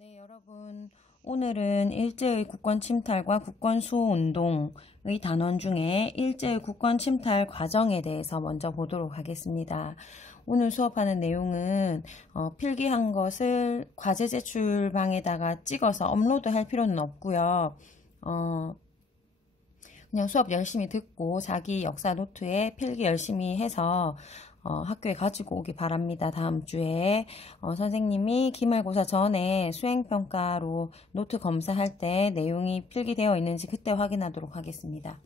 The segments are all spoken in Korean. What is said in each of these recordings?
네, 여러분. 오늘은 일제의 국권 침탈과 국권 수호 운동의 단원 중에 일제의 국권 침탈 과정에 대해서 먼저 보도록 하겠습니다. 오늘 수업하는 내용은 필기한 것을 과제 제출방에다가 찍어서 업로드할 필요는 없고요. 그냥 수업 열심히 듣고 자기 역사 노트에 필기 열심히 해서 학교에 가지고 오기 바랍니다. 다음 주에 선생님이 기말고사 전에 수행평가로 노트 검사할 때 내용이 필기되어 있는지 그때 확인하도록 하겠습니다.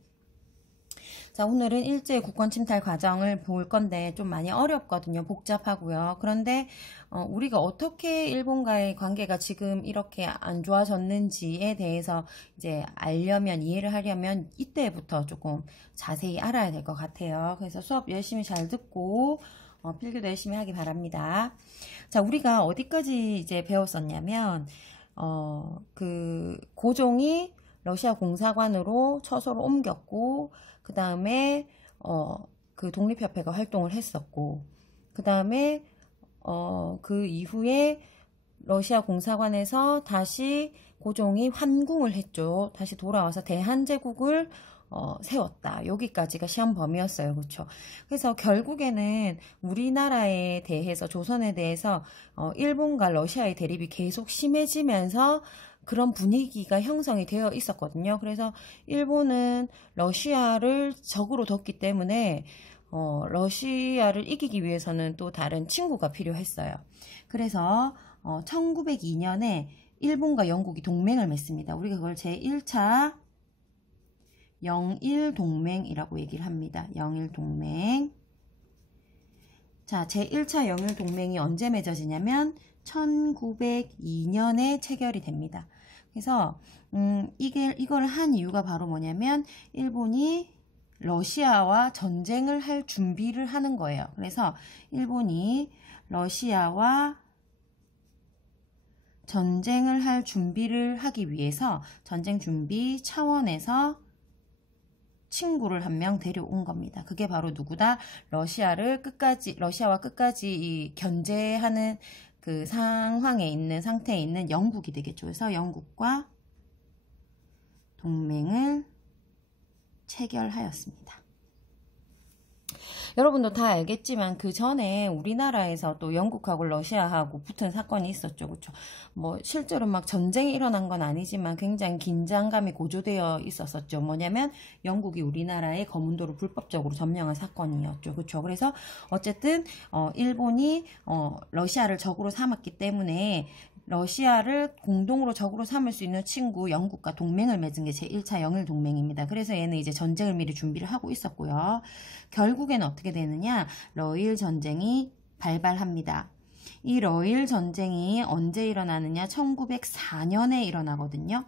자, 오늘은 일제 국권 침탈 과정을 볼 건데 좀 많이 어렵거든요. 복잡하고요. 그런데 우리가 어떻게 일본과의 관계가 지금 이렇게 안 좋아졌는지에 대해서 이제 알려면, 이해를 하려면 이때부터 조금 자세히 알아야 될 것 같아요. 그래서 수업 열심히 잘 듣고 필기도 열심히 하기 바랍니다. 자, 우리가 어디까지 이제 배웠었냐면 그 고종이 러시아 공사관으로 처소로 옮겼고, 그 다음에 그 독립협회가 활동을 했었고, 그 다음에 그 이후에 러시아 공사관에서 다시 고종이 환궁을 했죠. 다시 돌아와서 대한제국을 세웠다. 여기까지가 시험 범위였어요. 그렇죠? 그래서 결국에는 우리나라에 대해서, 조선에 대해서 일본과 러시아의 대립이 계속 심해지면서 그런 분위기가 형성이 되어 있었거든요. 그래서 일본은 러시아를 적으로 뒀기 때문에 러시아를 이기기 위해서는 또 다른 친구가 필요했어요. 그래서 1902년에 일본과 영국이 동맹을 맺습니다. 우리가 그걸 제1차 영일동맹이라고 얘기를 합니다. 영일동맹. 자, 제1차 영일동맹이 언제 맺어지냐면 1902년에 체결이 됩니다. 그래서 이걸 한 이유가 바로 뭐냐면 일본이 러시아와 전쟁을 할 준비를 하는 거예요. 그래서 일본이 러시아와 전쟁을 할 준비를 하기 위해서 전쟁 준비 차원에서 친구를 한 명 데려온 겁니다. 그게 바로 누구다? 러시아와 끝까지 견제하는 그 상태에 있는 영국이 되겠죠. 그래서 영국과 동맹을 체결하였습니다. 여러분도 다 알겠지만 그 전에 우리나라에서 또 영국하고 러시아하고 붙은 사건이 있었죠. 그렇죠? 뭐 실제로 막 전쟁이 일어난 건 아니지만 굉장히 긴장감이 고조되어 있었었죠. 뭐냐면 영국이 우리나라의 거문도를 불법적으로 점령한 사건이었죠. 그렇죠? 그래서 어쨌든 일본이 러시아를 적으로 삼았기 때문에 러시아를 공동으로 적으로 삼을 수 있는 친구 영국과 동맹을 맺은 게 제1차 영일동맹입니다. 그래서 얘는 이제 전쟁을 미리 준비를 하고 있었고요. 결국에는 어떻게 되느냐? 러일 전쟁이 발발합니다. 이 러일 전쟁이 언제 일어나느냐? 1904년에 일어나거든요.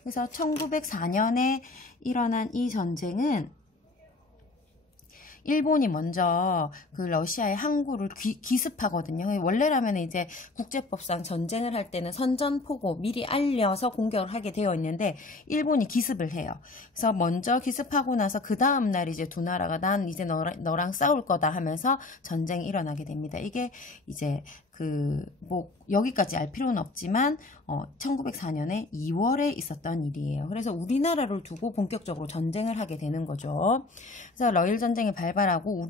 그래서 1904년에 일어난 이 전쟁은 일본이 먼저 그 러시아의 항구를 기습하거든요. 원래라면 이제 국제법상 전쟁을 할 때는 선전포고 미리 알려서 공격을 하게 되어 있는데 일본이 기습을 해요. 그래서 먼저 기습하고 나서 그 다음 날 이제 두 나라가 난 이제 너랑 싸울 거다 하면서 전쟁이 일어나게 됩니다. 이게 이제 뭐 여기까지 알 필요는 없지만 1904년에 2월에 있었던 일이에요. 그래서 우리나라를 두고 본격적으로 전쟁을 하게 되는 거죠. 그래서 러일 전쟁이 발발하고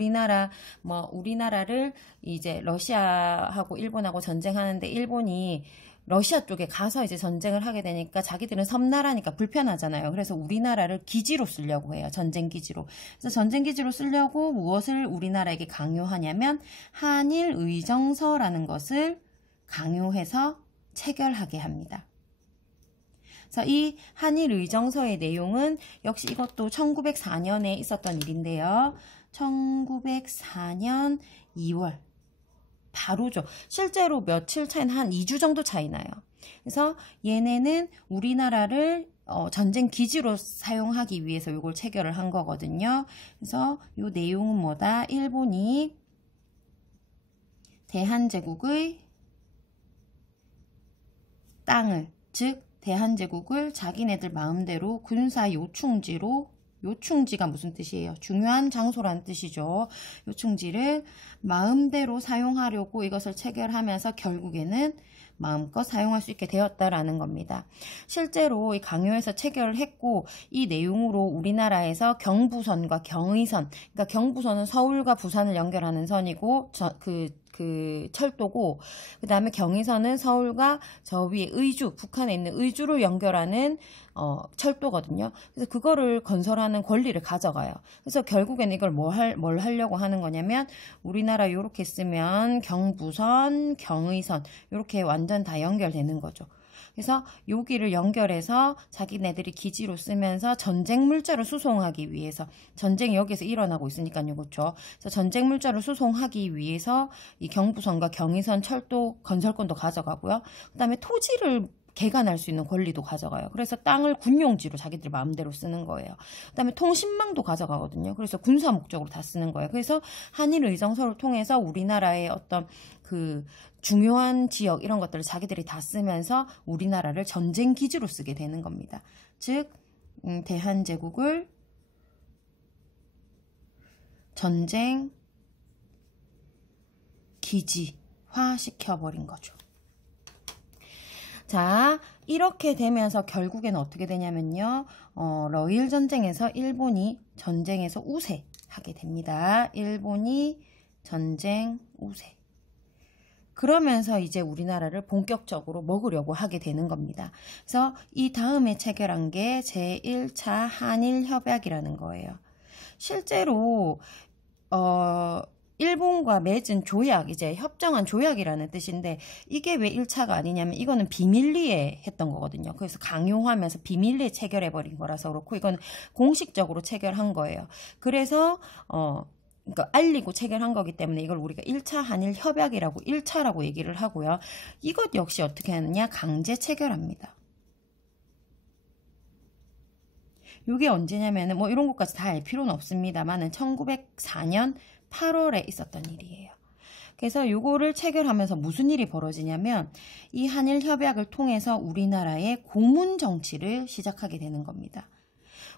우리나라를 이제 러시아하고 일본하고 전쟁하는데 일본이 러시아 쪽에 가서 이제 전쟁을 하게 되니까 자기들은 섬나라니까 불편하잖아요. 그래서 우리나라를 기지로 쓰려고 해요. 전쟁 기지로. 그래서 전쟁 기지로 쓰려고 무엇을 우리나라에게 강요하냐면 한일 의정서라는 것을 강요해서 체결하게 합니다. 그래서 이 한일 의정서의 내용은 역시 이것도 1904년에 있었던 일인데요. 1904년 2월. 바로죠. 실제로 며칠 차이는 한 2주 정도 차이 나요. 그래서 얘네는 우리나라를 전쟁 기지로 사용하기 위해서 이걸 체결을 한 거거든요. 그래서 이 내용은 뭐다? 일본이 대한제국의 땅을, 즉 대한제국을 자기네들 마음대로 군사 요충지가 무슨 뜻이에요? 중요한 장소라는 뜻이죠. 요충지를 마음대로 사용하려고 이것을 체결하면서 결국에는 마음껏 사용할 수 있게 되었다라는 겁니다. 실제로 이 강요해서 체결을 했고 이 내용으로 우리나라에서 경부선과 경의선, 그러니까 경부선은 서울과 부산을 연결하는 선이고 그 철도고, 그 다음에 경의선은 서울과 저 위에 의주, 북한에 있는 의주를 연결하는 철도거든요. 그래서 그거를 건설하는 권리를 가져가요. 그래서 결국에는 이걸 뭘 하려고 하는 거냐면 우리나라 요렇게 쓰면 경부선, 경의선 요렇게 완전 다 연결되는 거죠. 그래서 여기를 연결해서 자기네들이 기지로 쓰면서 전쟁 물자를 수송하기 위해서, 전쟁이 여기서 일어나고 있으니까요, 그렇죠? 그래서 전쟁 물자를 수송하기 위해서 이 경부선과 경의선 철도 건설권도 가져가고요. 그다음에 토지를 개간할 수 있는 권리도 가져가요. 그래서 땅을 군용지로 자기들 마음대로 쓰는 거예요. 그다음에 통신망도 가져가거든요. 그래서 군사 목적으로 다 쓰는 거예요. 그래서 한일 의정서를 통해서 우리나라의 어떤 그 중요한 지역 이런 것들을 자기들이 다 쓰면서 우리나라를 전쟁 기지로 쓰게 되는 겁니다. 즉 대한제국을 전쟁 기지화 시켜버린 거죠. 자, 이렇게 되면서 결국에는 어떻게 되냐면요. 러일 전쟁에서 일본이 전쟁에서 우세하게 됩니다. 일본이 전쟁 우세. 그러면서 이제 우리나라를 본격적으로 먹으려고 하게 되는 겁니다. 그래서 이 다음에 체결한 게 제1차 한일협약이라는 거예요. 실제로 일본과 맺은 조약, 이제 협정한 조약이라는 뜻인데 이게 왜 1차가 아니냐면 이거는 비밀리에 했던 거거든요. 그래서 강요하면서 비밀리에 체결해버린 거라서 그렇고 이건 공식적으로 체결한 거예요. 그래서 그러니까 알리고 체결한 거기 때문에 이걸 우리가 1차 한일 협약이라고 1차라고 얘기를 하고요. 이것 역시 어떻게 하느냐? 강제 체결합니다. 이게 언제냐면은 뭐 이런 것까지 다 알 필요는 없습니다만은 1904년 8월에 있었던 일이에요. 그래서 요거를 체결하면서 무슨 일이 벌어지냐면 이 한일 협약을 통해서 우리나라의 고문 정치를 시작하게 되는 겁니다.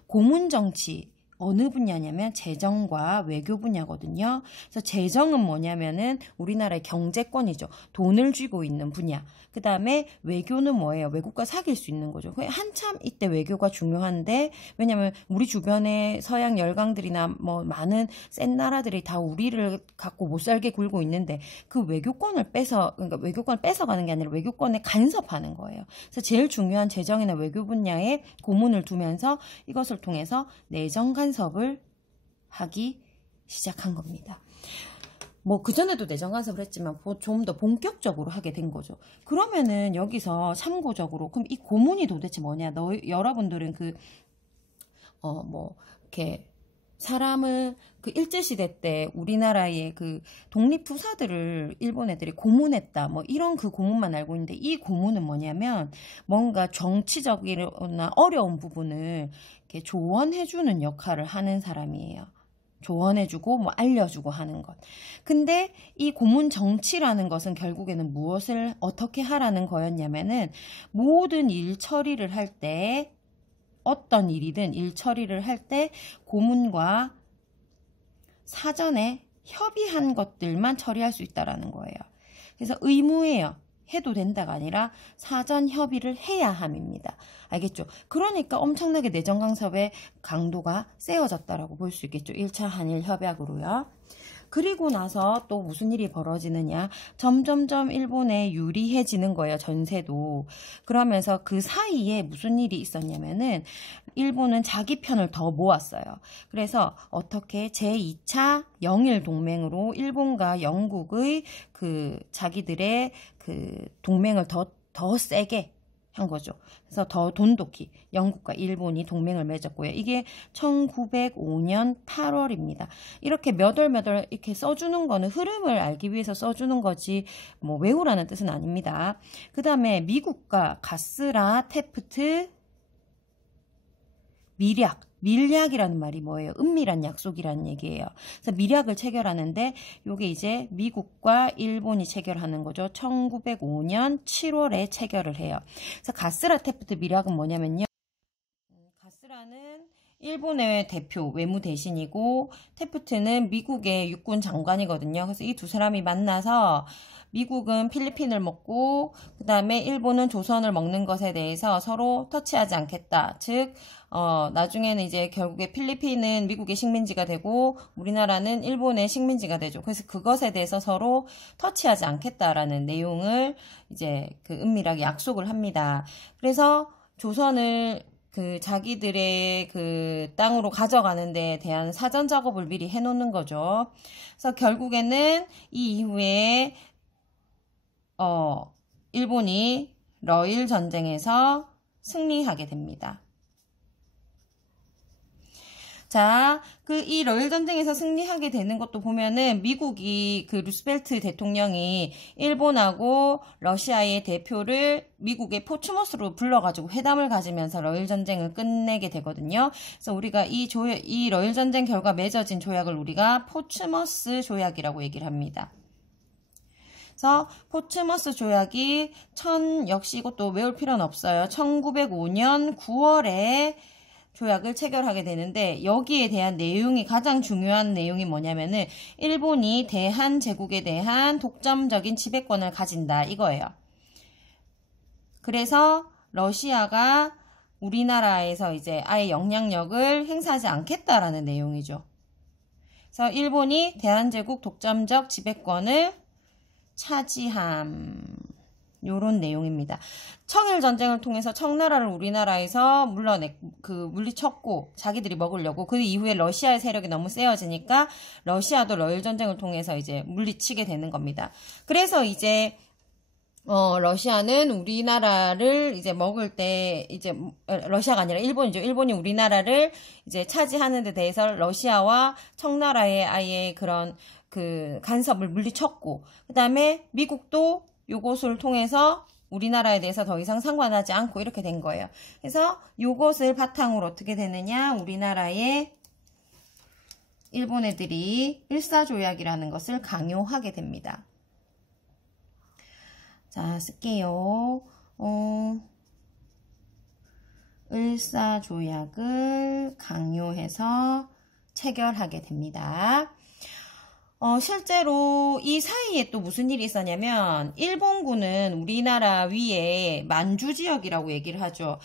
고문 정치 어느 분야냐면 재정과 외교 분야거든요. 그래서 재정은 뭐냐면은 우리나라의 경제권이죠. 돈을 쥐고 있는 분야. 그 다음에 외교는 뭐예요? 외국과 사귈 수 있는 거죠. 한참 이때 외교가 중요한데 왜냐면 우리 주변에 서양 열강들이나 뭐 많은 센 나라들이 다 우리를 갖고 못 살게 굴고 있는데 그 외교권을 그러니까 외교권을 뺏어가는 게 아니라 외교권에 간섭하는 거예요. 그래서 제일 중요한 재정이나 외교 분야에 고문을 두면서 이것을 통해서 내정 간섭을 하기 시작한 겁니다. 뭐 그전에도 내정 간섭을 했지만 좀 더 본격적으로 하게 된 거죠. 그러면은 여기서 참고적으로 그럼 이 고문이 도대체 뭐냐? 여러분들은 뭐 이렇게 사람을 그 일제시대 때 우리나라의 그 독립투사들을 일본 애들이 고문했다 뭐 이런 그 고문만 알고 있는데 이 고문은 뭐냐면 뭔가 정치적이나 어려운 부분을 이렇게 조언해주는 역할을 하는 사람이에요. 조언해주고 뭐 알려주고 하는 것. 근데 이 고문 정치라는 것은 결국에는 무엇을 어떻게 하라는 거였냐면은 모든 일 처리를 할 때 어떤 일이든 일 처리를 할 때 고문과 사전에 협의한 것들만 처리할 수 있다라는 거예요. 그래서 의무예요. 해도 된다가 아니라 사전 협의를 해야 함입니다. 알겠죠? 그러니까 엄청나게 내정 간섭의 강도가 세워졌다라고 볼 수 있겠죠. 1차 한일 협약으로요. 그리고 나서 또 무슨 일이 벌어지느냐. 점점점 일본에 유리해지는 거예요. 전세도. 그러면서 그 사이에 무슨 일이 있었냐면은 일본은 자기 편을 더 모았어요. 그래서 어떻게 제2차 영일 동맹으로 일본과 영국의 그 자기들의 그 동맹을 더 세게 한 거죠. 그래서 더 돈독히 영국과 일본이 동맹을 맺었고요. 이게 1905년 8월입니다. 이렇게 몇 월 이렇게 써주는 거는 흐름을 알기 위해서 써주는 거지 뭐 외우라는 뜻은 아닙니다. 그 다음에 미국과 가스라, 테프트, 밀약이라는 말이 뭐예요? 은밀한 약속이라는 얘기예요. 그래서 밀약을 체결하는데 이게 이제 미국과 일본이 체결하는 거죠. 1905년 7월에 체결을 해요. 그래서 가스라 테프트 밀약은 뭐냐면요. 가스라는 일본의 대표 외무 대신이고 테프트는 미국의 육군 장관이거든요. 그래서 이 두 사람이 만나서 미국은 필리핀을 먹고 그 다음에 일본은 조선을 먹는 것에 대해서 서로 터치하지 않겠다. 즉 나중에는 이제 결국에 필리핀은 미국의 식민지가 되고 우리나라는 일본의 식민지가 되죠. 그래서 그것에 대해서 서로 터치하지 않겠다라는 내용을 이제 그 은밀하게 약속을 합니다. 그래서 조선을 그 자기들의 그 땅으로 가져가는 데 대한 사전 작업을 미리 해놓는 거죠. 그래서 결국에는 이 이후에 일본이 러일 전쟁에서 승리하게 됩니다. 자, 이 러일 전쟁에서 승리하게 되는 것도 보면은 미국이 그 루스벨트 대통령이 일본하고 러시아의 대표를 미국의 포츠머스로 불러가지고 회담을 가지면서 러일 전쟁을 끝내게 되거든요. 그래서 우리가 이 러일 전쟁 결과 맺어진 조약을 우리가 포츠머스 조약이라고 얘기를 합니다. 그래서 포츠머스 조약이 역시 이것도 외울 필요는 없어요. 1905년 9월에 조약을 체결하게 되는데 여기에 대한 내용이 가장 중요한 내용이 뭐냐면은 일본이 대한제국에 대한 독점적인 지배권을 가진다 이거예요. 그래서 러시아가 우리나라에서 이제 아예 영향력을 행사하지 않겠다라는 내용이죠. 그래서 일본이 대한제국 독점적 지배권을 차지함. 요런 내용입니다. 청일전쟁을 통해서 청나라를 우리나라에서 물리쳤고 자기들이 먹으려고 그 이후에 러시아의 세력이 너무 세워지니까 러시아도 러일전쟁을 통해서 이제 물리치게 되는 겁니다. 그래서 이제 러시아는 우리나라를 이제 먹을 때 이제 러시아가 아니라 일본이죠. 일본이 우리나라를 이제 차지하는 데 대해서 러시아와 청나라의 아예 그런 그 간섭을 물리쳤고 그다음에 미국도 요것을 통해서 우리나라에 대해서 더 이상 상관하지 않고 이렇게 된 거예요. 그래서 요것을 바탕으로 어떻게 되느냐 우리나라에 일본 애들이 일사조약이라는 것을 강요하게 됩니다. 자, 쓸게요. 일사조약을 강요해서 체결하게 됩니다. 실제로 이 사이에 또 무슨 일이 있었냐면 일본군은 우리나라 위에 만주 지역이라고 얘기를 하죠.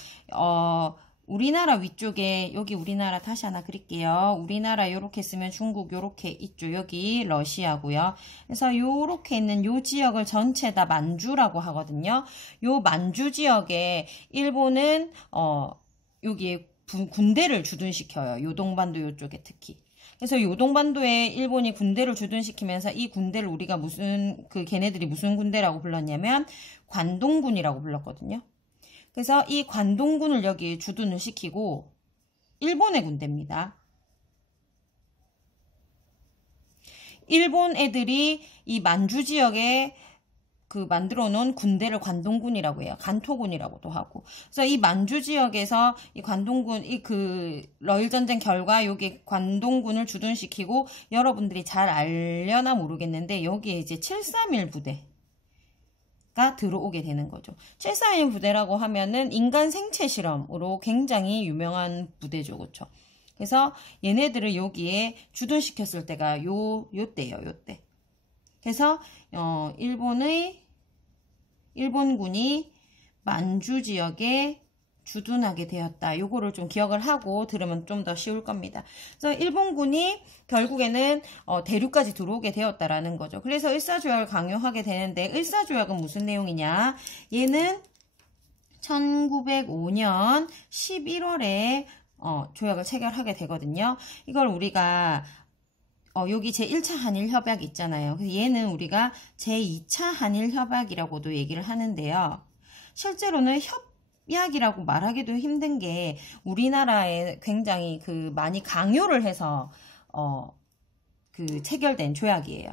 우리나라 위쪽에 여기 우리나라 다시 하나 그릴게요. 우리나라 요렇게 쓰면 중국 요렇게 있죠. 여기 러시아고요. 그래서 요렇게 있는 요 지역을 전체 다 만주라고 하거든요. 요 만주 지역에 일본은 여기에 군대를 주둔시켜요. 요동반도 요쪽에 특히. 그래서 요동반도에 일본이 군대를 주둔시키면서 이 군대를 우리가 걔네들이 무슨 군대라고 불렀냐면 관동군이라고 불렀거든요. 그래서 이 관동군을 여기 주둔을 시키고 일본의 군대입니다. 일본 애들이 이 만주 지역에 만들어 놓은 군대를 관동군이라고 해요. 간토군이라고도 하고. 그래서 이 만주 지역에서 이 관동군, 러일 전쟁 결과 여기 관동군을 주둔시키고 여러분들이 잘 알려나 모르겠는데 여기에 이제 731 부대가 들어오게 되는 거죠. 731 부대라고 하면은 인간 생체 실험으로 굉장히 유명한 부대죠. 그렇죠? 그래서 얘네들을 여기에 주둔시켰을 때가 요때예요. 요때. 그래서 일본군이 만주 지역에 주둔하게 되었다. 요거를 좀 기억을 하고 들으면 좀 더 쉬울 겁니다. 그래서 일본군이 결국에는 대륙까지 들어오게 되었다라는 거죠. 그래서 일사조약을 강요하게 되는데 일사조약은 무슨 내용이냐? 얘는 1905년 11월에 조약을 체결하게 되거든요. 이걸 우리가 여기 제1차 한일협약 있잖아요. 그래서 얘는 우리가 제2차 한일협약이라고도 얘기를 하는데요. 실제로는 협약이라고 말하기도 힘든 게 우리나라에 굉장히 많이 강요를 해서 체결된 조약이에요.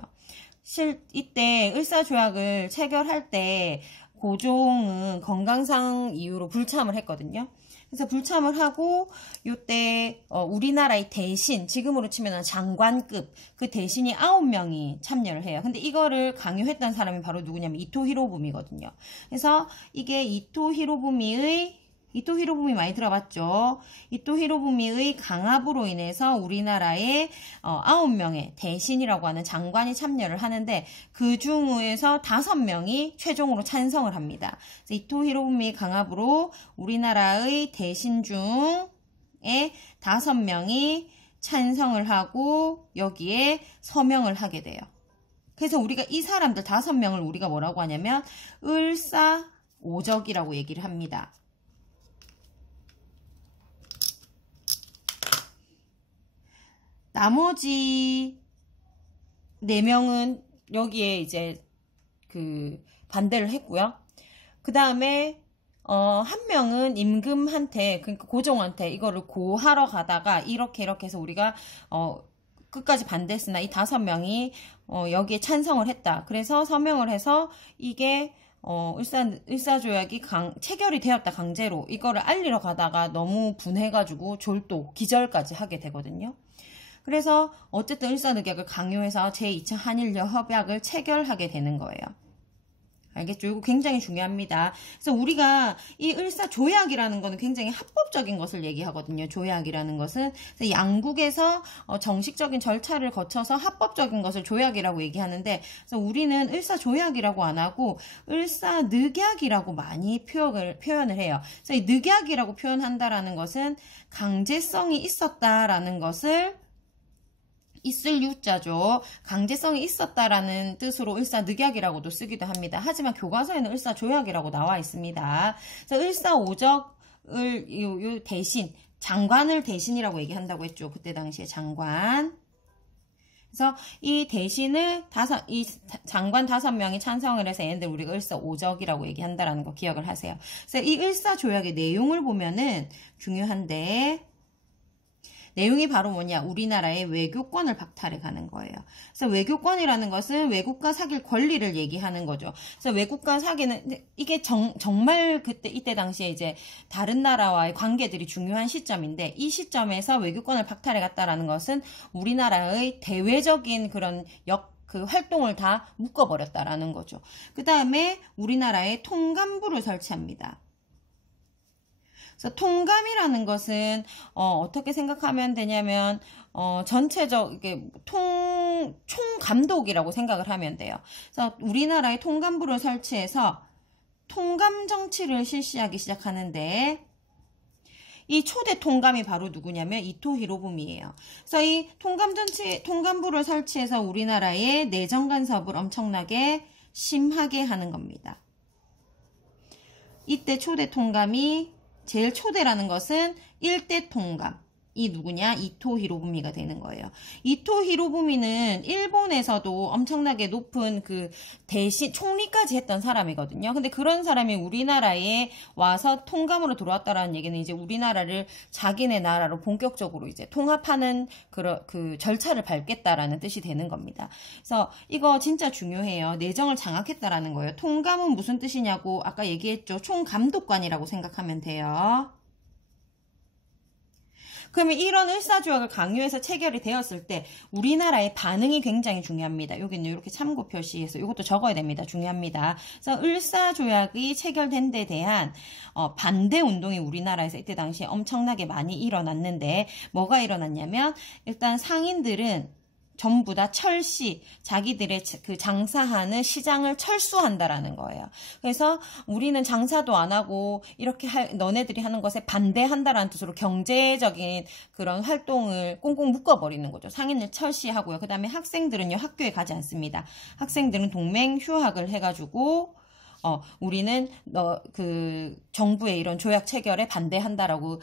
이때 을사조약을 체결할 때 고종은 건강상 이유로 불참을 했거든요. 그래서 불참을 하고 요때 우리나라의 대신 지금으로 치면 장관급 그 대신이 9명이 참여를 해요. 근데 이거를 강요했던 사람이 바로 누구냐면 이토 히로부미거든요. 그래서 이게 이토 히로부미의 이토 히로부미 많이 들어봤죠? 이토 히로부미의 강압으로 인해서 우리나라에 9명의 대신이라고 하는 장관이 참여를 하는데 그 중에서 5명이 최종으로 찬성을 합니다. 그래서 이토 히로부미 강압으로 우리나라의 대신 중에 5명이 찬성을 하고 여기에 서명을 하게 돼요. 그래서 우리가 이 사람들 5명을 우리가 뭐라고 하냐면 을사오적이라고 얘기를 합니다. 나머지 4명은 여기에 이제 그 반대를 했고요. 그 다음에 한 명은 임금한테, 그러니까 고종한테 이거를 고하러 가다가 이렇게 해서 우리가 끝까지 반대했으나 이 5명이 여기에 찬성을 했다. 그래서 서명을 해서 이게 을사조약이 체결이 되었다, 강제로. 이거를 알리러 가다가 너무 분해가지고 졸도, 기절까지 하게 되거든요. 그래서 어쨌든 을사늑약을 강요해서 제2차 한일협약을 체결하게 되는 거예요. 알겠죠? 이거 굉장히 중요합니다. 그래서 우리가 이 을사조약이라는 거는 굉장히 합법적인 것을 얘기하거든요. 조약이라는 것은. 그래서 양국에서 정식적인 절차를 거쳐서 합법적인 것을 조약이라고 얘기하는데, 그래서 우리는 을사조약이라고 안 하고 을사늑약이라고 많이 표현을 해요. 그래서 이 늑약이라고 표현한다라는 것은 강제성이 있었다라는 것을, 있을 유자죠. 강제성이 있었다라는 뜻으로 을사늑약이라고도 쓰기도 합니다. 하지만 교과서에는 을사조약이라고 나와 있습니다. 그래서 을사오적을 대신, 장관을 대신이라고 얘기한다고 했죠. 그때 당시에 장관. 그래서 이 대신을 이 장관 5명이 찬성을 해서 얘네들 우리가 을사오적이라고 얘기한다라는 거 기억을 하세요. 그래서 이 을사조약의 내용을 보면은 중요한데, 내용이 바로 뭐냐? 우리나라의 외교권을 박탈해 가는 거예요. 그래서 외교권이라는 것은 외국과 사귈 권리를 얘기하는 거죠. 그래서 외국과 사귀는, 이게 정말 이때 당시에 이제 다른 나라와의 관계들이 중요한 시점인데, 이 시점에서 외교권을 박탈해 갔다라는 것은 우리나라의 대외적인 그런 활동을 다 묶어버렸다라는 거죠. 그 다음에 우리나라에 통감부를 설치합니다. 그래서 통감이라는 것은 어떻게 생각하면 되냐면 전체적 이게 총감독이라고 생각을 하면 돼요. 그래서 우리나라에 통감부를 설치해서 통감 정치를 실시하기 시작하는데, 이 초대 통감이 바로 누구냐면 이토 히로부미예요. 그래서 이 통감부를 설치해서 우리나라의 내정 간섭을 엄청나게 심하게 하는 겁니다. 이때 초대 통감이, 제일 초대라는 것은 1대 통감. 이 누구냐? 이토 히로부미가 되는 거예요. 이토 히로부미는 일본에서도 엄청나게 높은 대신 총리까지 했던 사람이거든요. 근데 그런 사람이 우리나라에 와서 통감으로 들어왔다라는 얘기는 이제 우리나라를 자기네 나라로 본격적으로 이제 통합하는 그 절차를 밟겠다라는 뜻이 되는 겁니다. 그래서 이거 진짜 중요해요. 내정을 장악했다라는 거예요. 통감은 무슨 뜻이냐고 아까 얘기했죠. 총감독관이라고 생각하면 돼요. 그러면 이런 을사조약을 강요해서 체결이 되었을 때 우리나라의 반응이 굉장히 중요합니다. 여기는 이렇게 참고 표시해서 이것도 적어야 됩니다. 중요합니다. 그래서 을사조약이 체결된 데 대한 반대 운동이 우리나라에서 이때 당시에 엄청나게 많이 일어났는데, 뭐가 일어났냐면 일단 상인들은 전부 다 철시, 자기들의 그 장사하는 시장을 철수한다라는 거예요. 그래서 우리는 장사도 안 하고 이렇게 너네들이 하는 것에 반대한다라는 뜻으로 경제적인 그런 활동을 꽁꽁 묶어버리는 거죠. 상인을 철시하고요. 그 다음에 학생들은요, 학교에 가지 않습니다. 학생들은 동맹 휴학을 해가지고 우리는 정부의 이런 조약 체결에 반대한다라고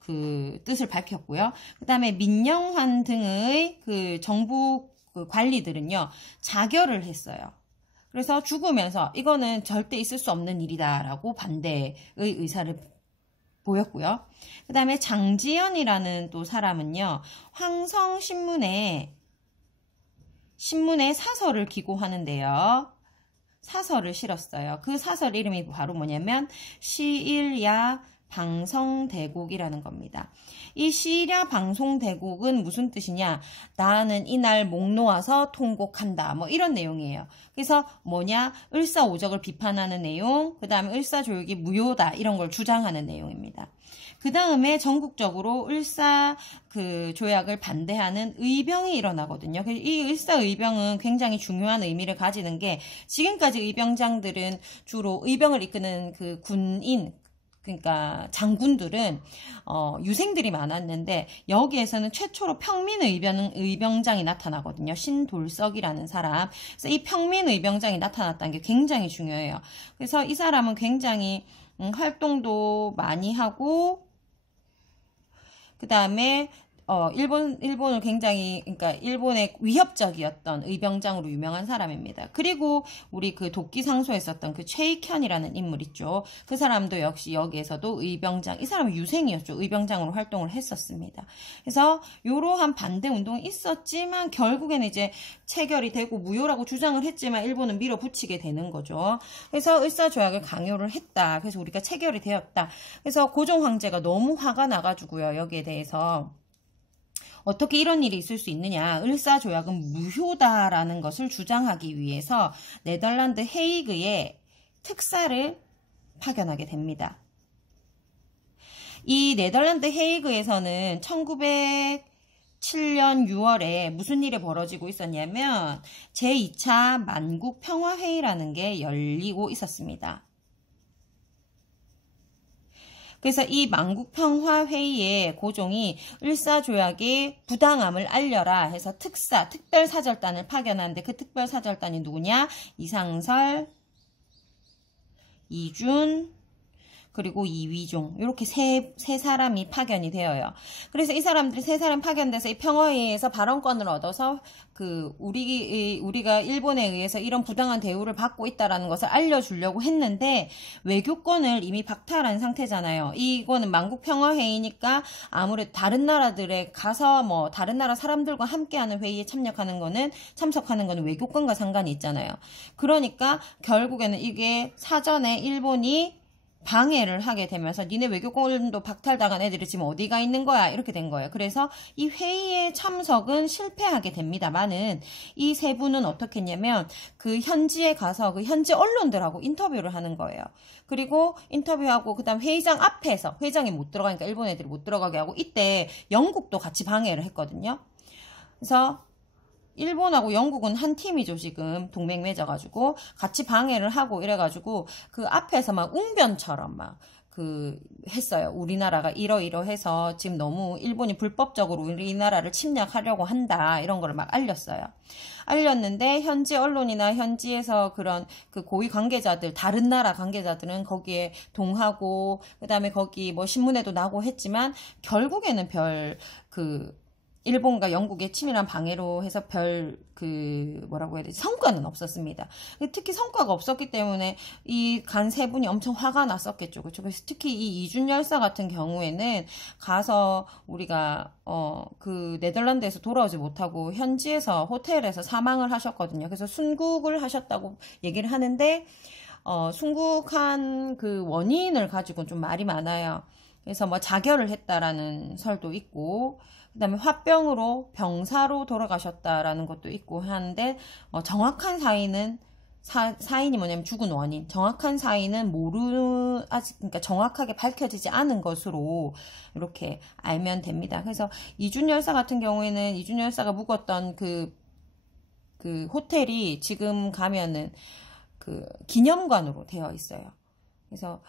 그 뜻을 밝혔고요. 그 다음에 민영환 등의 그 정부 관리들은요, 자결을 했어요. 그래서 죽으면서 이거는 절대 있을 수 없는 일이다라고 반대의 의사를 보였고요. 그 다음에 장지연이라는 또 사람은요, 황성신문에 사설을 기고하는데요. 사설을 실었어요. 그 사설 이름이 바로 뭐냐면 시일야 방성대국이라는 겁니다. 이 시랴 방송대국은 무슨 뜻이냐? 나는 이날 목 놓아서 통곡한다. 뭐 이런 내용이에요. 그래서 뭐냐? 을사오적을 비판하는 내용, 그 다음에 을사조약이 무효다. 이런 걸 주장하는 내용입니다. 그 다음에 전국적으로 을사 조약을 반대하는 의병이 일어나거든요. 이 을사의병은 굉장히 중요한 의미를 가지는 게 지금까지 의병장들은 주로 의병을 이끄는 그 군인, 그러니까 장군들은 유생들이 많았는데 여기에서는 최초로 평민의병장이 나타나거든요. 신돌석이라는 사람. 그래서 이 평민의병장이 나타났다는 게 굉장히 중요해요. 그래서 이 사람은 굉장히 활동도 많이 하고 그 다음에 일본을 굉장히, 그러니까 일본의 위협적이었던 의병장으로 유명한 사람입니다. 그리고 우리 그 도끼상소에 썼던 그 최익현이라는 인물 있죠. 그 사람도 역시 여기에서도 의병장, 이 사람은 유생이었죠. 의병장으로 활동을 했었습니다. 그래서 이러한 반대 운동이 있었지만 결국에는 이제 체결이 되고 무효라고 주장을 했지만 일본은 밀어붙이게 되는 거죠. 그래서 을사조약을 강요를 했다. 그래서 우리가 체결이 되었다. 그래서 고종 황제가 너무 화가 나가지고요. 여기에 대해서 어떻게 이런 일이 있을 수 있느냐. 을사조약은 무효다라는 것을 주장하기 위해서 네덜란드 헤이그에 특사를 파견하게 됩니다. 이 네덜란드 헤이그에서는 1907년 6월에 무슨 일이 벌어지고 있었냐면 제2차 만국평화회의라는 게 열리고 있었습니다. 그래서 이 만국평화회의에 고종이 을사조약의 부당함을 알려라 해서 특별사절단을 파견하는데 그 특별사절단이 누구냐? 이상설, 이준, 그리고 이위종 이렇게 세 사람이 파견이 되어요. 그래서 이 사람들이 세 사람 파견돼서 이 평화회의에서 발언권을 얻어서 우리가 일본에 의해서 이런 부당한 대우를 받고 있다라는 것을 알려주려고 했는데 외교권을 이미 박탈한 상태잖아요. 이거는 만국평화회의니까 아무래도 다른 나라들에 가서 뭐 다른 나라 사람들과 함께하는 회의에 참석하는 거는 외교권과 상관이 있잖아요. 그러니까 결국에는 이게 사전에 일본이 방해를 하게 되면서 니네 외교권도 박탈당한 애들이 지금 어디가 있는 거야 이렇게 된 거예요. 그래서 이 회의에 참석은 실패하게 됩니다만은 이 세 분은 어떻게 했냐면 그 현지에 가서 그 현지 언론들하고 인터뷰를 하는 거예요. 그리고 인터뷰하고 그다음 회의장 앞에서 회의장에 못 들어가니까 일본 애들이 못 들어가게 하고 이때 영국도 같이 방해를 했거든요. 그래서 일본하고 영국은 한 팀이죠. 지금 동맹 맺어가지고 같이 방해를 하고 이래가지고 그 앞에서 막 웅변처럼 막 했어요. 우리나라가 이러이러해서 지금 너무 일본이 불법적으로 우리나라를 침략하려고 한다. 이런 거를 막 알렸어요. 알렸는데 현지 언론이나 현지에서 그런 그 고위 관계자들, 다른 나라 관계자들은 거기에 동하고 그다음에 거기 뭐 신문에도 나고 했지만 결국에는 일본과 영국의 치밀한 방해로 해서 뭐라고 해야 되지? 성과는 없었습니다. 특히 성과가 없었기 때문에 이 간 세 분이 엄청 화가 났었겠죠. 그렇죠? 그래서 특히 이 이준 열사 같은 경우에는 가서 우리가, 네덜란드에서 돌아오지 못하고 현지에서 호텔에서 사망을 하셨거든요. 그래서 순국을 하셨다고 얘기를 하는데, 순국한 그 원인을 가지고는 좀 말이 많아요. 그래서 뭐 자결을 했다라는 설도 있고, 그 다음에 화병으로 병사로 돌아가셨다라는 것도 있고 하는데 정확한 사인이 뭐냐면 죽은 원인 정확한 사인은 그러니까 정확하게 밝혀지지 않은 것으로 이렇게 알면 됩니다. 그래서 이준 열사 같은 경우에는 이준 열사가 묵었던 그 호텔이 지금 가면은 기념관으로 되어 있어요. 그래서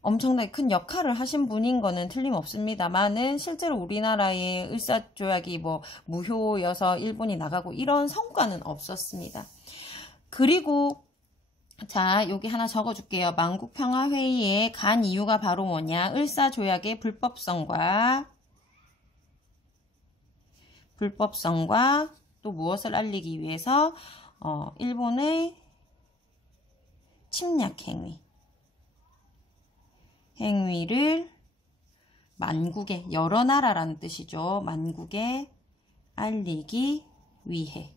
엄청나게 큰 역할을 하신 분인 거는 틀림없습니다만은 실제로 우리나라의 을사조약이 뭐 무효여서 일본이 나가고 이런 성과는 없었습니다. 그리고 자 여기 하나 적어줄게요. 만국평화회의에 간 이유가 바로 뭐냐? 을사조약의 불법성과 또 무엇을 알리기 위해서 일본의 침략 행위를 만국에 여러 나라라는 뜻이죠. 만국에 알리기 위해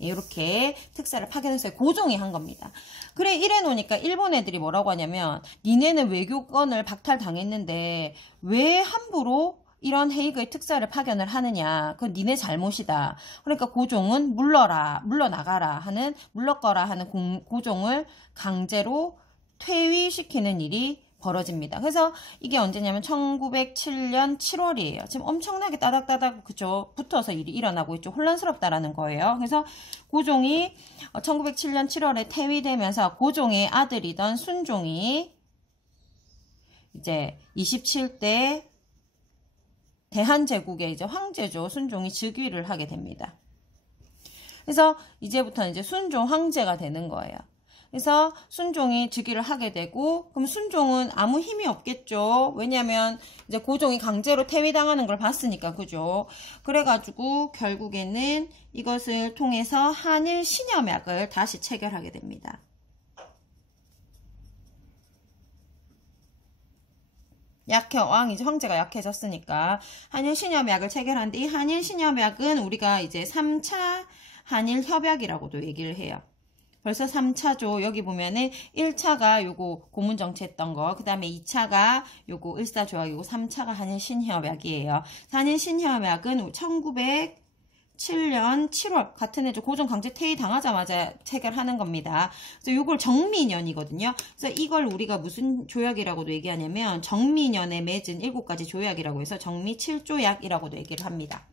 이렇게 특사를 파견해서 고종이 한 겁니다. 그래 이래 놓으니까 일본 애들이 뭐라고 하냐면 니네는 외교권을 박탈당했는데 왜 함부로 이런 헤이그의 특사를 파견을 하느냐. 그건 니네 잘못이다. 그러니까 고종은 물러나거라 하는 고종을 강제로 퇴위시키는 일이 벌어집니다. 그래서 이게 언제냐면 1907년 7월이에요. 지금 엄청나게 따닥따닥 그죠? 붙어서 일이 일어나고 있죠. 혼란스럽다라는 거예요. 그래서 고종이 1907년 7월에 퇴위되면서 고종의 아들이던 순종이 이제 27대 대한제국의 이제 황제죠. 순종이 즉위를 하게 됩니다. 그래서 이제부터는 이제 순종 황제가 되는 거예요. 그래서 순종이 즉위를 하게 되고, 그럼 순종은 아무 힘이 없겠죠. 왜냐면 이제 고종이 강제로 퇴위당하는 걸 봤으니까, 그죠? 그래가지고 결국에는 이것을 통해서 한일 신협약을 다시 체결하게 됩니다. 이제 황제가 약해졌으니까 한일 신협약을 체결하는데, 이 한일 신협약은 우리가 이제 3차 한일 협약이라고도 얘기를 해요. 벌써 3차죠. 여기 보면은 1차가 요거 고문 정치했던 거, 그 다음에 2차가 요거 을사조약이고 3차가 한일 신협약이에요. 한일 신협약은 1907년 7월 같은 해죠. 고종 강제 퇴위 당하자마자 체결하는 겁니다. 그래서 요걸 정미년이거든요. 그래서 이걸 우리가 무슨 조약이라고도 얘기하냐면 정미년에 맺은 7가지 조약이라고 해서 정미 7조약이라고도 얘기를 합니다.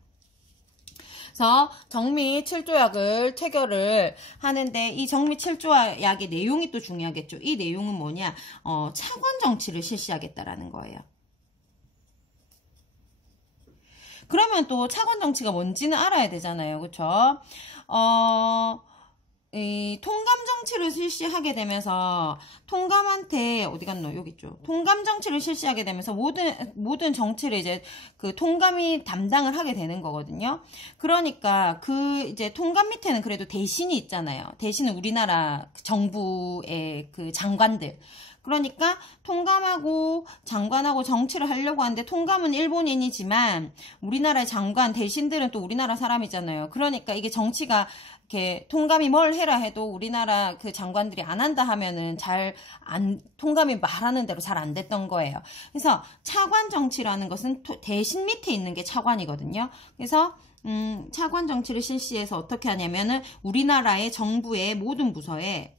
그래서 정미 7조약을 체결을 하는데, 이 정미 7조약의 내용이 또 중요하겠죠. 이 내용은 뭐냐? 차관 정치를 실시하겠다라는 거예요. 그러면 또 차관 정치가 뭔지는 알아야 되잖아요. 그쵸? 이 통감 정치를 실시하게 되면서 통감한테 어디 갔노? 여기 있죠. 통감 정치를 실시하게 되면서 모든 정치를 이제 그 통감이 담당을 하게 되는 거거든요. 그러니까 그 이제 통감 밑에는 그래도 대신이 있잖아요. 대신은 우리나라 정부의 그 장관들. 그러니까 통감하고 장관하고 정치를 하려고 하는데, 통감은 일본인이지만 우리나라의 장관 대신들은 또 우리나라 사람이잖아요. 그러니까 이게 정치가 이렇게 통감이 뭘 해라 해도 우리나라 그 장관들이 안 한다 하면은 통감이 말하는 대로 잘 안 됐던 거예요. 그래서 차관 정치라는 것은 대신 밑에 있는 게 차관이거든요. 그래서 차관 정치를 실시해서 어떻게 하냐면은 우리나라의 정부의 모든 부서에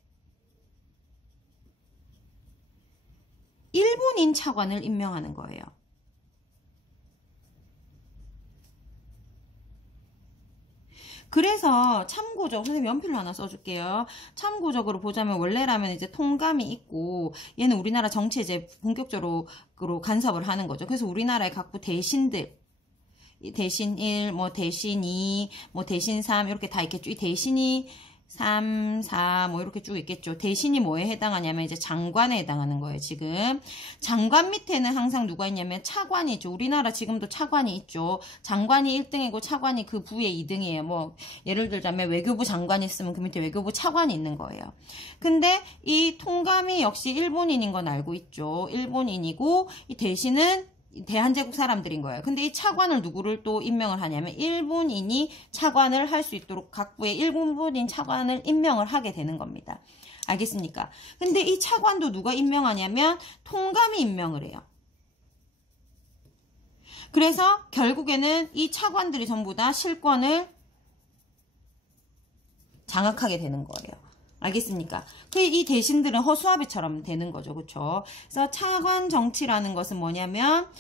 일본인 차관을 임명하는 거예요. 그래서 참고적, 선생님 연필로 하나 써줄게요. 참고적으로 보자면 원래라면 이제 통감이 있고, 얘는 우리나라 정치에 이제 본격적으로 간섭을 하는 거죠. 그래서 우리나라의 각부 대신들, 대신 1, 뭐 대신 2, 뭐 대신 3 이렇게 다 있겠죠. 이 대신이 3, 4 뭐 이렇게 쭉 있겠죠. 대신이 뭐에 해당하냐면 이제 장관에 해당하는 거예요. 지금 장관 밑에는 항상 누가 있냐면 차관이 있죠. 우리나라 지금도 차관이 있죠. 장관이 1등이고 차관이 그 부의 2등이에요. 뭐 예를 들자면 외교부 장관이 있으면 그 밑에 외교부 차관이 있는 거예요. 근데 이 통감이 역시 일본인인 건 알고 있죠. 일본인이고 이 대신은 대한제국 사람들인 거예요. 근데 이 차관을 누구를 또 임명을 하냐면 일본인이 차관을 할 수 있도록 각부의 일본인 차관을 임명을 하게 되는 겁니다. 알겠습니까? 근데 이 차관도 누가 임명하냐면 통감이 임명을 해요. 그래서 결국에는 이 차관들이 전부 다 실권을 장악하게 되는 거예요. 알겠습니까? 이 대신들은 허수아비처럼 되는 거죠. 그쵸? 그래서 차관 정치라는 것은 뭐냐면,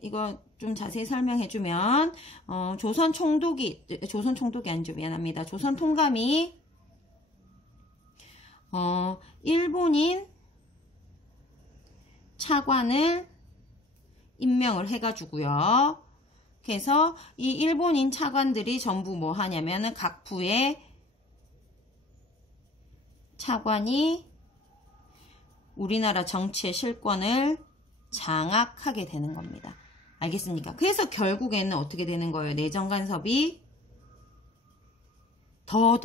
이거 좀 자세히 조선 총독이 아니죠. 미안합니다. 조선 통감이, 일본인 차관을 임명을 해가지고요. 그래서 이 일본인 차관들이 전부 뭐 하냐면은 각 부의 차관이 우리나라 정치의 실권을 장악하게 되는 겁니다. 알겠습니까? 그래서 결국에는 어떻게 되는 거예요? 내정 간섭이 더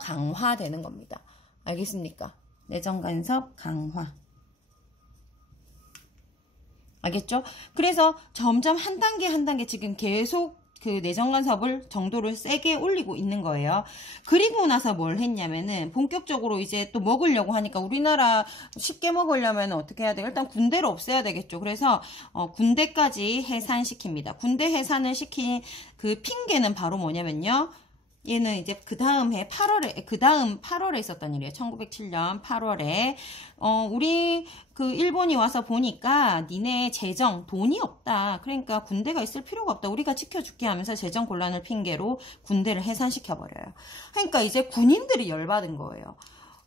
강화되는 겁니다. 알겠습니까? 내정 간섭 강화. 알겠죠? 그래서 점점 한 단계 지금 계속 그 내정 간섭을 정도를 세게 올리고 있는 거예요. 그리고 나서 뭘 했냐면은 본격적으로 이제 또 먹으려고 하니까 우리나라 쉽게 먹으려면 어떻게 해야 돼요? 일단 군대를 없애야 되겠죠. 그래서 군대까지 해산시킵니다. 군대 해산을 시킨 그 핑계는 바로 뭐냐면요. 얘는 이제 그 다음 해 8월에, 그 다음 8월에 있었던 일이에요. 1907년 8월에. 우리 그 일본이 와서 보니까 니네 재정, 돈이 없다. 그러니까 군대가 있을 필요가 없다. 우리가 지켜줄게 하면서 재정 곤란을 핑계로 군대를 해산시켜버려요. 그러니까 이제 군인들이 열받은 거예요.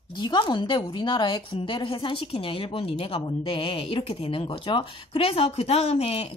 네가 뭔데 우리나라에 군대를 해산시키냐, 일본 니네가 뭔데, 이렇게 되는 거죠. 그래서 그 다음 해,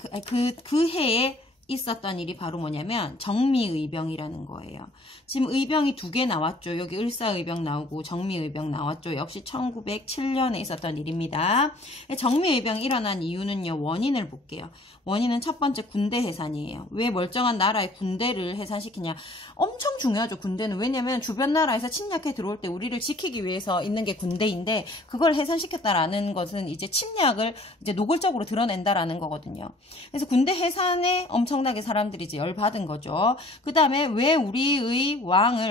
그 해에 있었던 일이 바로 뭐냐면 정미의병이라는 거예요. 지금 의병이 2개 나왔죠. 여기 을사의병 나오고 정미의병 나왔죠. 역시 1907년에 있었던 일입니다. 정미의병이 일어난 이유는요. 원인을 볼게요. 원인은 첫 번째 군대 해산이에요. 왜 멀쩡한 나라에 군대를 해산시키냐. 엄청 중요하죠. 군대는. 왜냐면 주변 나라에서 침략해 들어올 때 우리를 지키기 위해서 있는 게 군대인데 그걸 해산시켰다라는 것은 이제 침략을 이제 노골적으로 드러낸다라는 거거든요. 그래서 군대 해산에 엄청나게 사람들이 이제 열받은 거죠. 그 다음에 왜 우리의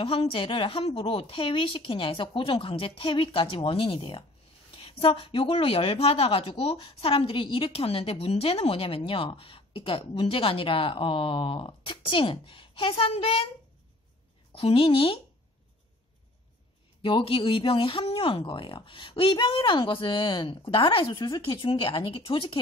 황제를 함부로 퇴위시키냐 해서 고종 강제 퇴위까지 원인이 돼요. 그래서 요걸로 열받아가지고 사람들이 일으켰는데 문제는 뭐냐면요. 그러니까 문제가 아니라 특징은 해산된 군인이 여기 의병에 합류한 거예요. 의병이라는 것은 나라에서 조직해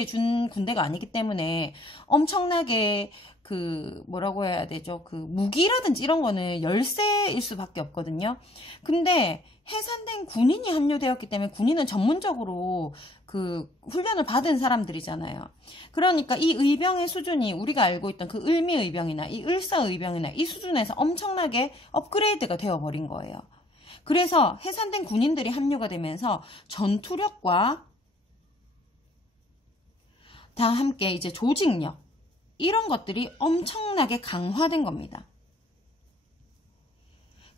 준 군대가 아니기 때문에 엄청나게 그 뭐라고 해야 되죠? 그 무기라든지 이런 거는 열세일 수밖에 없거든요. 근데 해산된 군인이 합류되었기 때문에 군인은 전문적으로 그 훈련을 받은 사람들이잖아요. 그러니까 이 의병의 수준이 우리가 알고 있던 그 을미의병이나 이 을사의병이나 이 수준에서 엄청나게 업그레이드가 되어버린 거예요. 그래서 해산된 군인들이 합류가 되면서 전투력과 다 함께 이제 조직력 이런 것들이 엄청나게 강화된 겁니다.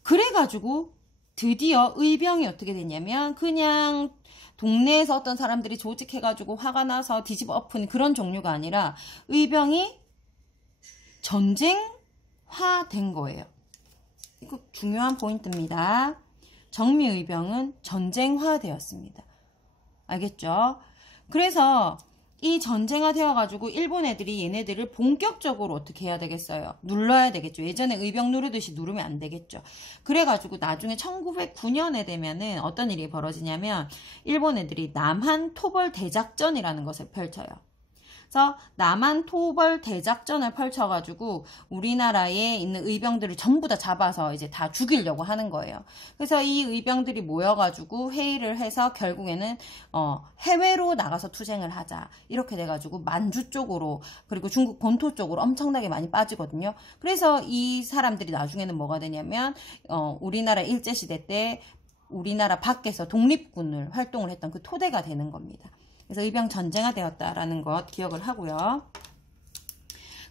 그래가지고 드디어 의병이 어떻게 됐냐면 그냥 동네에서 어떤 사람들이 조직해가지고 화가 나서 뒤집어 엎은 그런 종류가 아니라 의병이 전쟁화된 거예요. 이거 중요한 포인트입니다. 정미의병은 전쟁화되었습니다. 알겠죠? 그래서 이 전쟁화 되어가지고 일본 애들이 얘네들을 본격적으로 어떻게 해야 되겠어요? 눌러야 되겠죠. 예전에 의병 누르듯이 누르면 안 되겠죠. 그래가지고 나중에 1909년에 되면은 어떤 일이 벌어지냐면 일본 애들이 남한 토벌 대작전이라는 것을 펼쳐요. 그래서 남한 토벌 대작전을 펼쳐가지고 우리나라에 있는 의병들을 전부 다 잡아서 이제 다 죽이려고 하는 거예요. 그래서 이 의병들이 모여가지고 회의를 해서 결국에는 해외로 나가서 투쟁을 하자 이렇게 돼가지고 만주 쪽으로 그리고 중국 본토 쪽으로 엄청나게 많이 빠지거든요. 그래서 이 사람들이 나중에는 뭐가 되냐면 우리나라 일제시대 때 우리나라 밖에서 독립군을 활동을 했던 그 토대가 되는 겁니다. 그래서 의병 전쟁화 되었다라는 것 기억을 하고요.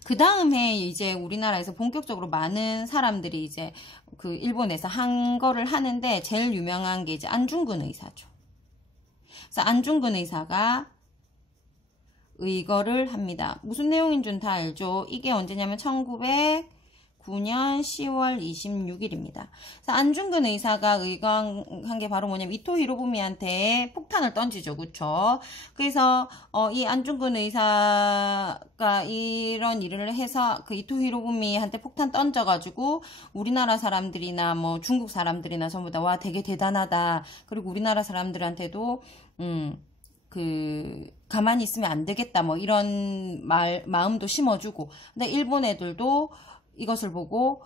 그 다음에 이제 우리나라에서 본격적으로 많은 사람들이 이제 그 일본에서 한 거를 하는데 제일 유명한 게 이제 안중근 의사죠. 그래서 안중근 의사가 의거를 합니다. 무슨 내용인 줄 다 알죠? 이게 언제냐면 1909년 10월 26일입니다. 그래서 안중근 의사가 의거한 게 바로 뭐냐면 이토 히로부미한테 폭탄을 던지죠. 그쵸? 그래서 이 안중근 의사가 이런 일을 해서 그 이토 히로부미한테 폭탄 던져가지고 우리나라 사람들이나 뭐 중국 사람들이나 전부 다 와 되게 대단하다. 그리고 우리나라 사람들한테도 가만히 있으면 안 되겠다. 뭐 이런 마음도 심어주고. 근데 일본 애들도 이것을 보고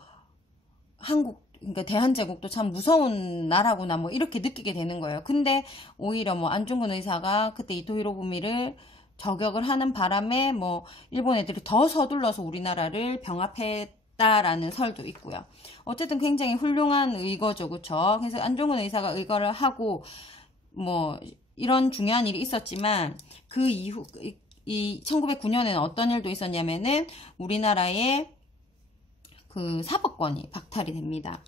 그러니까 대한제국도 참 무서운 나라구나 뭐 이렇게 느끼게 되는 거예요. 근데 오히려 뭐 안중근 의사가 그때 이토 히로부미를 저격을 하는 바람에 뭐 일본 애들이 더 서둘러서 우리나라를 병합했다라는 설도 있고요. 어쨌든 굉장히 훌륭한 의거죠. 그쵸? 그래서 안중근 의사가 의거를 하고 뭐 이런 중요한 일이 있었지만 그 이후 이 1909년에는 어떤 일도 있었냐면은 우리나라의 그 사법권이 박탈이 됩니다.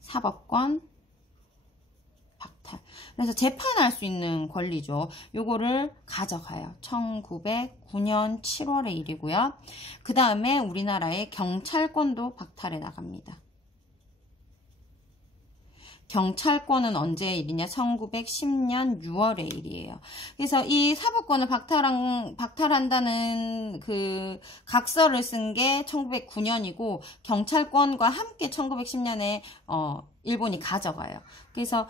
사법권 박탈. 그래서 재판할 수 있는 권리죠. 요거를 가져가요. 1909년 7월의 일이고요. 그 다음에 우리나라의 경찰권도 박탈해 나갑니다. 경찰권은 언제의 일이냐? 1910년 6월의 일이에요. 그래서 이 사법권을 박탈한다는 그 각서를 쓴 게 1909년이고 경찰권과 함께 1910년에 일본이 가져가요. 그래서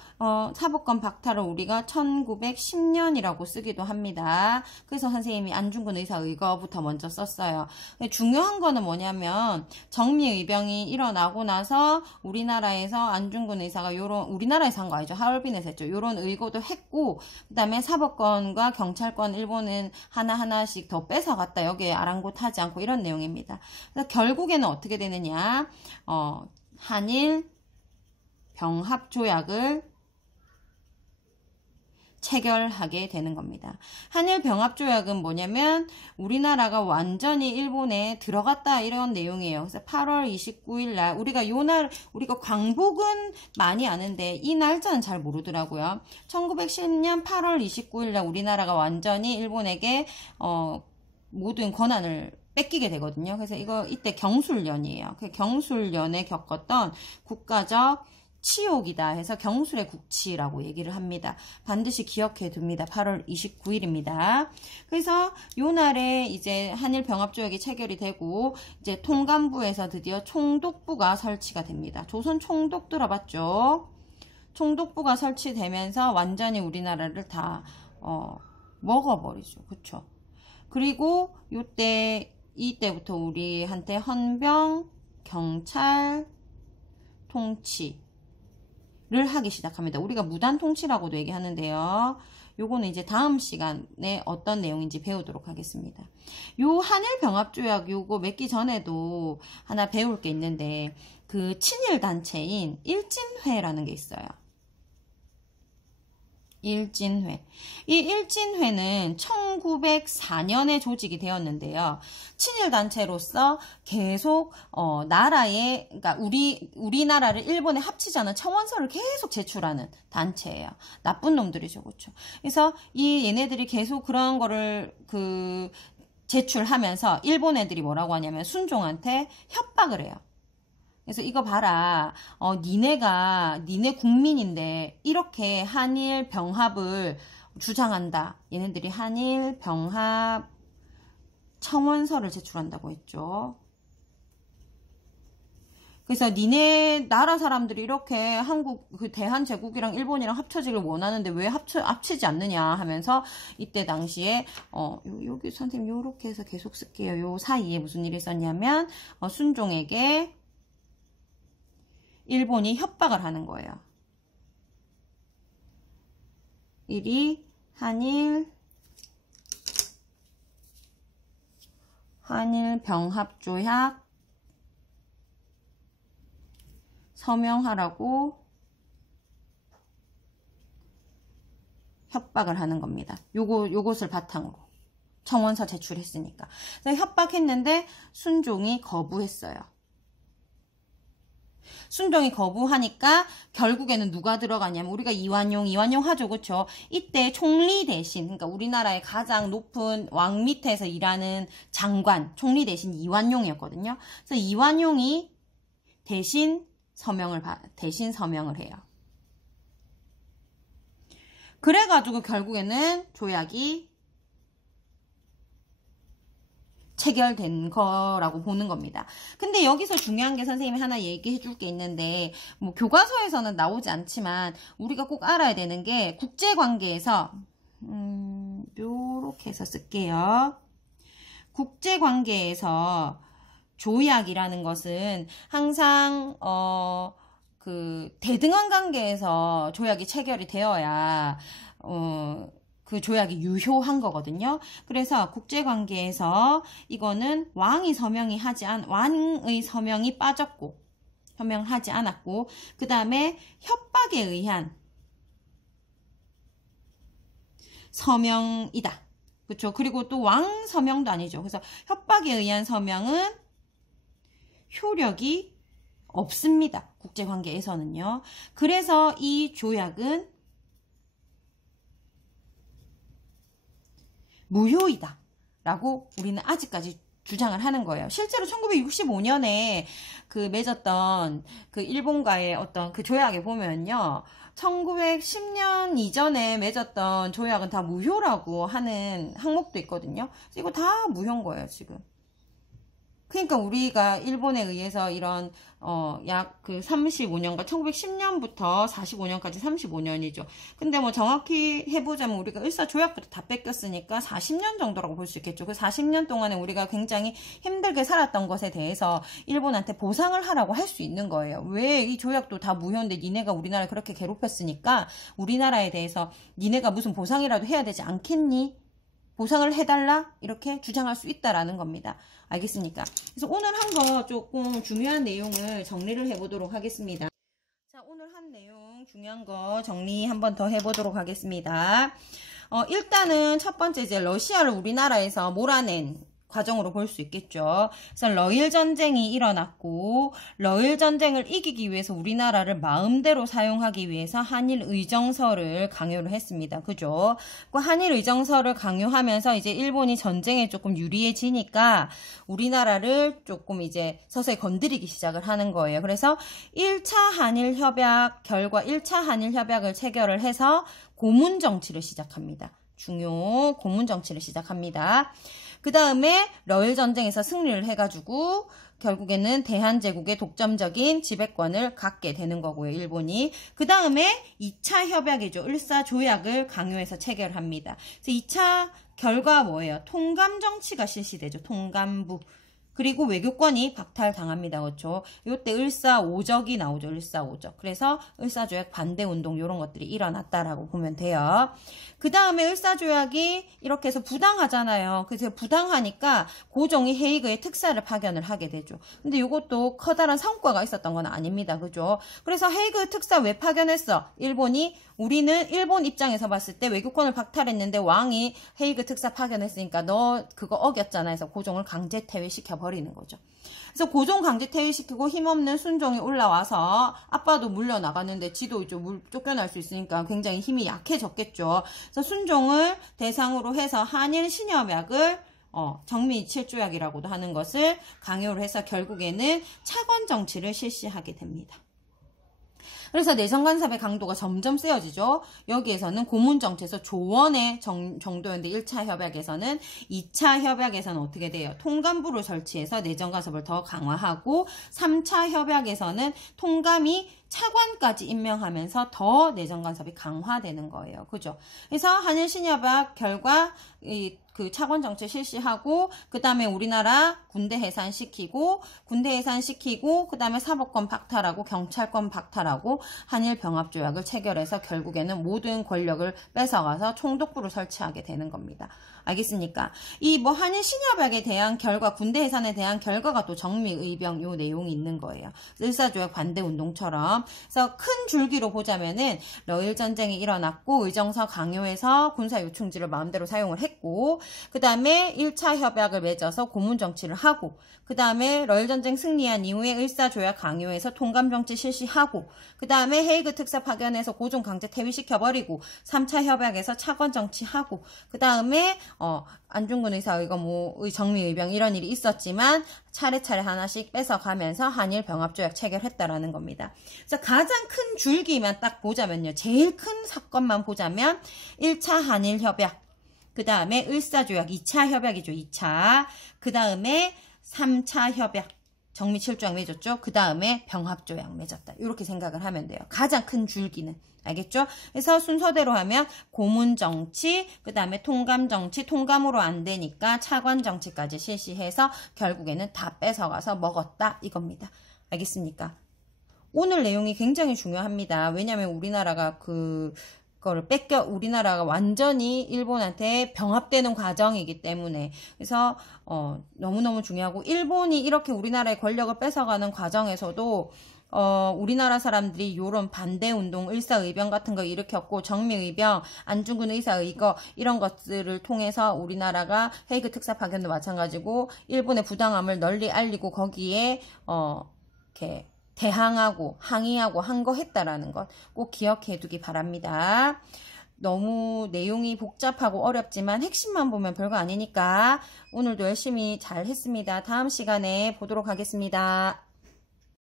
사법권 박탈을 우리가 1910년이라고 쓰기도 합니다. 그래서 선생님이 안중근 의사 의거부터 먼저 썼어요. 중요한 거는 뭐냐면 정미의병이 일어나고 나서 우리나라에서 안중근 의사가 우리나라에서 한 거 아니죠. 하얼빈에서 했죠. 요런 의거도 했고 그 다음에 사법권과 경찰권 일본은 하나하나씩 더 뺏어갔다. 여기에 아랑곳하지 않고 이런 내용입니다. 그래서 결국에는 어떻게 되느냐. 한일 병합조약을 체결하게 되는 겁니다. 한일 병합조약은 뭐냐면 우리나라가 완전히 일본에 들어갔다 이런 내용이에요. 그래서 8월 29일 날 우리가 광복은 많이 아는데 이 날짜는 잘 모르더라고요. 1910년 8월 29일 날 우리나라가 완전히 일본에게 모든 권한을 뺏기게 되거든요. 그래서 이때 경술련이에요. 그 경술련에 겪었던 국가적 치욕이다 해서 경술의 국치라고 얘기를 합니다. 반드시 기억해 둡니다. 8월 29일입니다. 그래서 요 날에 이제 한일 병합조약이 체결이 되고 이제 통감부에서 드디어 총독부가 설치가 됩니다. 조선 총독 들어봤죠? 총독부가 설치되면서 완전히 우리나라를 다 먹어버리죠. 그쵸? 그리고 이때부터 우리한테 헌병, 경찰, 통치 를 하기 시작합니다. 우리가 무단 통치라고도 얘기하는데요. 요거는 이제 다음 시간에 어떤 내용인지 배우도록 하겠습니다. 요 한일 병합조약 요거 맺기 전에도 하나 배울 게 있는데 그 친일 단체인 일진회라는 게 있어요. 일진회. 이 일진회는 1904년에 조직이 되었는데요. 친일단체로서 계속 그러니까 우리나라를 일본에 합치지 않은 청원서를 계속 제출하는 단체예요. 나쁜 놈들이죠, 그렇죠? 그래서 얘네들이 계속 그런 거를 제출하면서 일본 애들이 뭐라고 하냐면 순종한테 협박을 해요. 그래서 이거 봐라. 니네 국민인데 이렇게 한일 병합을 주장한다. 얘네들이 한일 병합 청원서를 제출한다고 했죠. 그래서 니네 나라 사람들이 이렇게 대한제국이랑 일본이랑 합쳐지길 원하는데 왜 합치지 않느냐 하면서 이때 당시에 여기 선생님 요렇게 해서 계속 쓸게요. 요 사이에 무슨 일이 있었냐면 순종에게 일본이 협박을 하는 거예요. 일이 한일 병합조약 서명하라고 협박을 하는 겁니다. 요것을 바탕으로 청원서 제출했으니까. 협박했는데 순종이 거부했어요. 순종이 거부하니까 결국에는 누가 들어가냐면 우리가 이완용 하죠. 그쵸? 이때 총리 대신 그러니까 우리나라의 가장 높은 왕 밑에서 일하는 장관 총리 대신 이완용이었거든요. 그래서 이완용이 대신 서명을 해요. 그래가지고 결국에는 조약이 체결된 거라고 보는 겁니다. 근데 여기서 중요한 게 선생님이 하나 얘기해 줄 게 있는데 뭐 교과서에서는 나오지 않지만 우리가 꼭 알아야 되는 게 국제관계에서 요렇게 해서 쓸게요. 국제관계에서 조약이라는 것은 항상 대등한 관계에서 조약이 체결이 되어야 그 조약이 유효한 거거든요. 그래서 국제관계에서 이거는 왕의 서명이 빠졌고 서명하지 않았고 그 다음에 협박에 의한 서명이다. 그렇죠? 그리고 또 왕 서명도 아니죠. 그래서 협박에 의한 서명은 효력이 없습니다. 국제관계에서는요. 그래서 이 조약은 무효이다 라고 우리는 아직까지 주장을 하는 거예요. 실제로 1965년에 그 맺었던 그 일본과의 어떤 그 조약에 보면요, 1910년 이전에 맺었던 조약은 다 무효라고 하는 항목도 있거든요. 이거 다 무효인 거예요, 지금. 그러니까 우리가 일본에 의해서 이런 약 그 35년과 1910년부터 45년까지 35년이죠. 근데 뭐 정확히 해보자면 우리가 을사조약부터 다 뺏겼으니까 40년 정도라고 볼 수 있겠죠. 그 40년 동안에 우리가 굉장히 힘들게 살았던 것에 대해서 일본한테 보상을 하라고 할 수 있는 거예요. 왜 이 조약도 다 무효인데 니네가 우리나라를 그렇게 괴롭혔으니까 우리나라에 대해서 니네가 무슨 보상이라도 해야 되지 않겠니? 보상을 해달라? 이렇게 주장할 수 있다라는 겁니다. 알겠습니까? 그래서 오늘 한 거 조금 중요한 내용을 정리를 해보도록 하겠습니다. 자, 오늘 한 내용 중요한 거 정리 한번 더 해보도록 하겠습니다. 일단은 첫 번째 이제 러시아를 우리나라에서 몰아낸 과정으로 볼 수 있겠죠. 그래서 러일 전쟁이 일어났고 러일 전쟁을 이기기 위해서 우리나라를 마음대로 사용하기 위해서 한일 의정서를 강요를 했습니다. 그죠? 그 한일 의정서를 강요하면서 이제 일본이 전쟁에 조금 유리해지니까 우리나라를 조금 이제 서서히 건드리기 시작을 하는 거예요. 그래서 1차 한일 협약 결과 1차 한일 협약을 체결을 해서 고문 정치를 시작합니다. 중요 고문 정치를 시작합니다. 그 다음에 러일 전쟁에서 승리를 해가지고 결국에는 대한제국의 독점적인 지배권을 갖게 되는 거고요, 일본이. 그 다음에 2차 협약이죠. 을사조약을 강요해서 체결합니다. 그래서 2차 결과 뭐예요? 통감 정치가 실시되죠. 통감부. 그리고 외교권이 박탈당합니다. 그렇죠? 이때 을사오적이 나오죠. 을사오적. 그래서 을사조약 반대운동 이런 것들이 일어났다라고 보면 돼요. 그 다음에 을사조약이 이렇게 해서 부당하잖아요. 그래서 부당하니까 고종이 헤이그에 특사를 파견을 하게 되죠. 근데 이것도 커다란 성과가 있었던 건 아닙니다. 그죠? 그래서 헤이그 특사 왜 파견했어? 우리는 일본 입장에서 봤을 때 외교권을 박탈했는데 왕이 헤이그 특사 파견했으니까 너 그거 어겼잖아 해서 고종을 강제 퇴위시켜 버리는 거죠. 그래서 고종 강제 퇴위시키고 힘없는 순종이 올라와서 아빠도 물려나갔는데 지도 이제 쫓겨날 수 있으니까 굉장히 힘이 약해졌겠죠. 그래서 순종을 대상으로 해서 한일 신협약을 정미 7조약이라고도 하는 것을 강요를 해서 결국에는 차관 정치를 실시하게 됩니다. 그래서 내정 간섭의 강도가 점점 세워지죠. 여기에서는 고문 정치에서 조원의 정도였는데 1차 협약에서는 2차 협약에서는 어떻게 돼요? 통감부를 설치해서 내정 간섭을 더 강화하고 3차 협약에서는 통감이 차관까지 임명하면서 더 내정 간섭이 강화되는 거예요. 그죠? 그래서 한일 신협약 결과 그 차관 정치 실시하고 그 다음에 우리나라 군대 해산시키고 그 다음에 사법권 박탈하고 경찰권 박탈하고 한일 병합조약을 체결해서 결국에는 모든 권력을 뺏어가서 총독부를 설치하게 되는 겁니다. 알겠습니까? 이 한일 신협약에 대한 결과, 군대 해산에 대한 결과가 또 정미의병 요 내용이 있는 거예요. 을사조약 반대운동처럼. 그래서 큰 줄기로 보자면은 러일 전쟁이 일어났고 의정서 강요해서 군사 요충지를 마음대로 사용을 했고 그 다음에 1차 협약을 맺어서 고문 정치를 하고 그 다음에 러일 전쟁 승리한 이후에 을사조약 강요해서 통감 정치 실시하고 그 다음에 헤이그 특사 파견해서 고종 강제 퇴위시켜버리고 3차 협약에서 차관 정치하고 그 다음에 안중근 의사의거 정미의병 이런 일이 있었지만 차례차례 하나씩 뺏어가면서 한일 병합조약 체결했다라는 겁니다. 그래서 가장 큰 줄기만 딱 보자면요. 제일 큰 사건만 보자면 1차 한일 협약, 그 다음에 을사조약 2차 협약이죠. 2차. 그 다음에 3차 협약. 정미 7조약 맺었죠. 그 다음에 병합조약 맺었다. 이렇게 생각을 하면 돼요. 가장 큰 줄기는. 알겠죠? 그래서 순서대로 하면 고문정치, 그 다음에 통감정치, 통감으로 안 되니까 차관정치까지 실시해서 결국에는 다 뺏어가서 먹었다 이겁니다. 알겠습니까? 오늘 내용이 굉장히 중요합니다. 왜냐하면 우리나라가 우리나라가 완전히 일본한테 병합되는 과정이기 때문에. 그래서 너무너무 중요하고 일본이 이렇게 우리나라의 권력을 뺏어가는 과정에서도 우리나라 사람들이 요런 반대운동, 을사의병 같은 거 일으켰고 정미의병, 안중근 의사의거 이런 것들을 통해서 우리나라가 헤이그 특사 파견도 마찬가지고 일본의 부당함을 널리 알리고 거기에 이렇게 대항하고 항의하고 한 거 했다라는 것 꼭 기억해 두기 바랍니다. 너무 내용이 복잡하고 어렵지만 핵심만 보면 별거 아니니까 오늘도 열심히 잘 했습니다. 다음 시간에 보도록 하겠습니다.